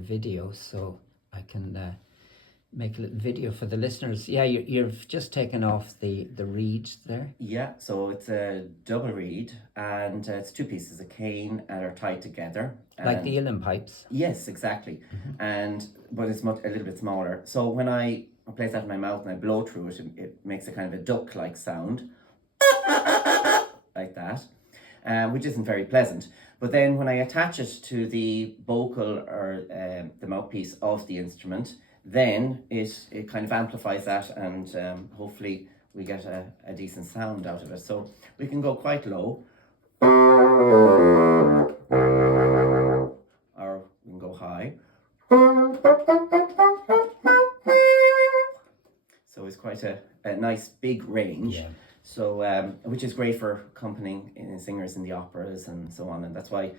video, so I can make a little video for the listeners. Yeah, you've just taken off the reed there. Yeah, so it's a double reed, and it's two pieces of cane and are tied together. Like the uilleann pipes. Yes, exactly. But it's a little bit smaller. So when I place that in my mouth and I blow through it, it makes a kind of a duck-like sound, like that, which isn't very pleasant. But then when I attach it to the vocal or the mouthpiece of the instrument, then it kind of amplifies that, and hopefully we get a decent sound out of it. So we can go quite low, or we can go high. So it's quite a nice big range. Yeah. So which is great for accompanying singers in the operas and so on, and that's why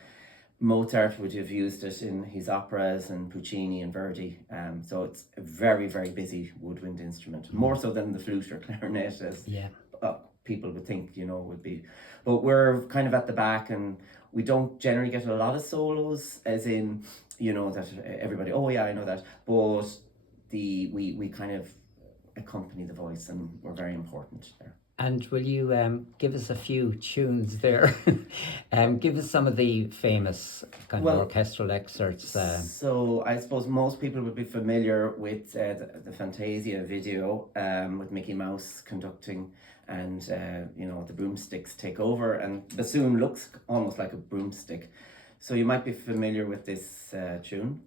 Mozart would have used it in his operas, and Puccini and Verdi. So it's a very, very busy woodwind instrument, more so than the flute or clarinet, as people would think, would be. But we're kind of at the back, and we don't generally get a lot of solos, as in, that everybody, oh yeah, I know that. But we kind of accompany the voice, and we're very important there. And will you give us a few tunes there? Give us some of the famous kind of orchestral excerpts. So I suppose most people would be familiar with the Fantasia video with Mickey Mouse conducting, and the broomsticks take over, and the bassoon looks almost like a broomstick. So you might be familiar with this tune.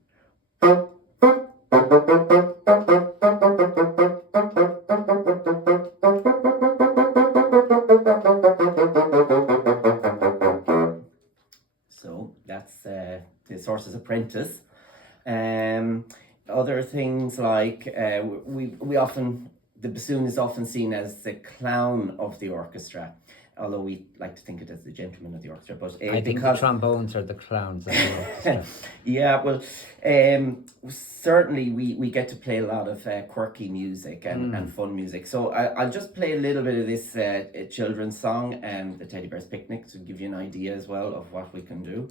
So that's the Sorcerer's Apprentice. Other things like we often, the bassoon is often seen as the clown of the orchestra, although we like to think it as the gentleman of the orchestra. But I think the trombones are the clowns of the orchestra. Yeah, well, certainly we get to play a lot of quirky music and fun music. So I'll just play a little bit of this children's song, the Teddy Bear's Picnic, to give you an idea as well of what we can do.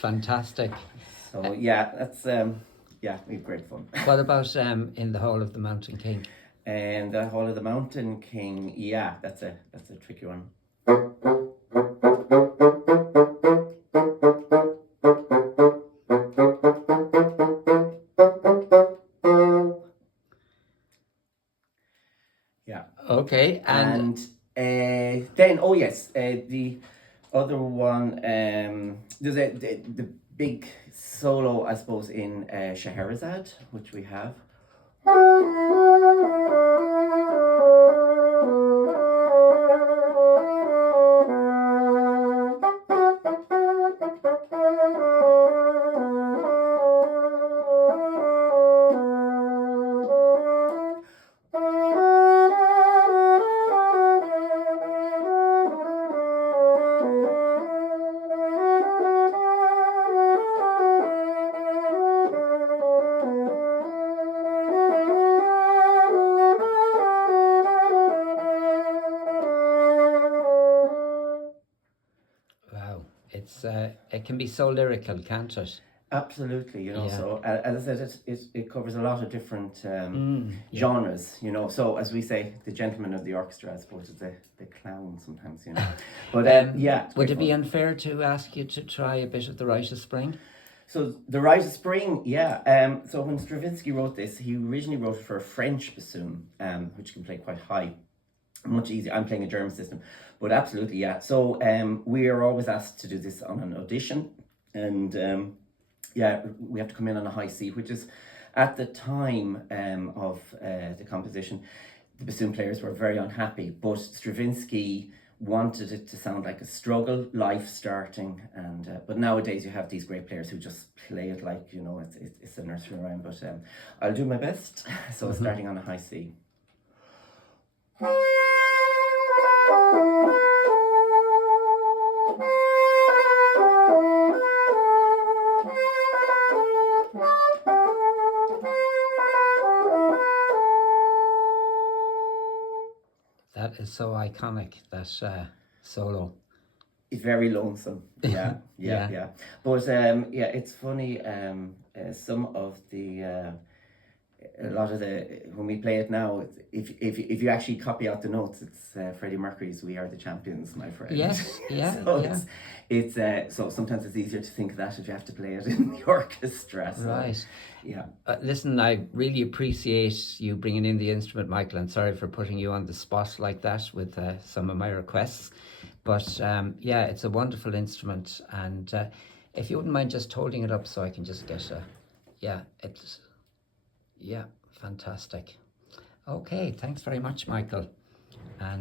Fantastic. So yeah, that's we had great fun. What about in the Hall of the Mountain King? And the Hall of the Mountain King, yeah, that's a tricky one. Yeah. Okay, and then the other one, there's the big solo, I suppose, in Scheherazade, which we have. It can be so lyrical, can't it? Absolutely, So as I said, it covers a lot of different genres, So as we say, the gentleman of the orchestra, I suppose, is the clown sometimes, But would it be unfair to ask you to try a bit of the Rite of Spring? So the Rite of Spring, yeah. So when Stravinsky wrote this, he originally wrote it for a French bassoon, which can play quite high. Much easier. I'm playing a German system, but absolutely, yeah. So we are always asked to do this on an audition, and we have to come in on a high C, which is at the time of the composition, the bassoon players were very unhappy, but Stravinsky wanted it to sound like a struggle, life starting, and but nowadays you have these great players who just play it like it's a nursery rhyme. But I'll do my best. So starting on a high C. iconic, that solo. It's very lonesome. Yeah, Yeah. yeah. But yeah, it's funny. Some of the a lot of the when we play it now, if you actually copy out the notes, it's Freddie Mercury's "We Are the Champions, my friend." Yes, yeah, So yeah. it's so sometimes it's easier to think of that if you have to play it in the orchestra. So, Right. yeah. Listen, I really appreciate you bringing in the instrument, Michael, and sorry for putting you on the spot like that with some of my requests. But yeah, it's a wonderful instrument, and if you wouldn't mind just holding it up so I can just get a, yeah, it's, yeah, fantastic. Okay, thanks very much, Michael. And